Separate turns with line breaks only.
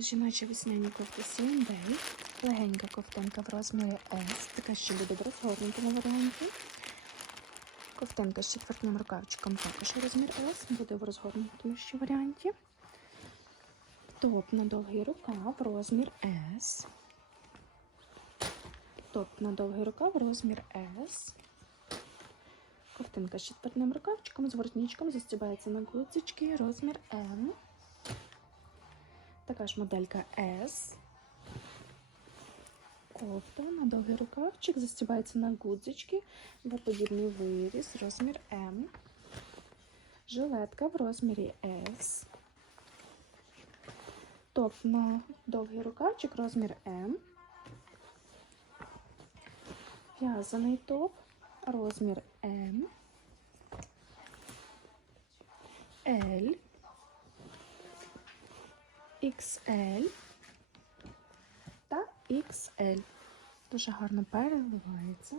Жіночі весняні кофти Day. Легенька ковтинка в розмірі S, така що буде в розгорнутому варіанті. Ковтинка з четвертним рукавчиком також розмір S, буде в розгорнутому ще варіанті. Топ на довгий рукав, розмір S. Топ на довгий рукав, розмір S. Ковтинка з четвертним рукавчиком, з воротничком застібається на гудзички, розмір M. Така ж моделька S. Кофта на довгий рукавчик, застібається на гудзички, подібний виріз, розмір М. Жилетка в розмірі S. Топ на довгий рукавчик, розмір М. В'язаний топ, розмір М. L. XL та XL. Дуже гарно переливається.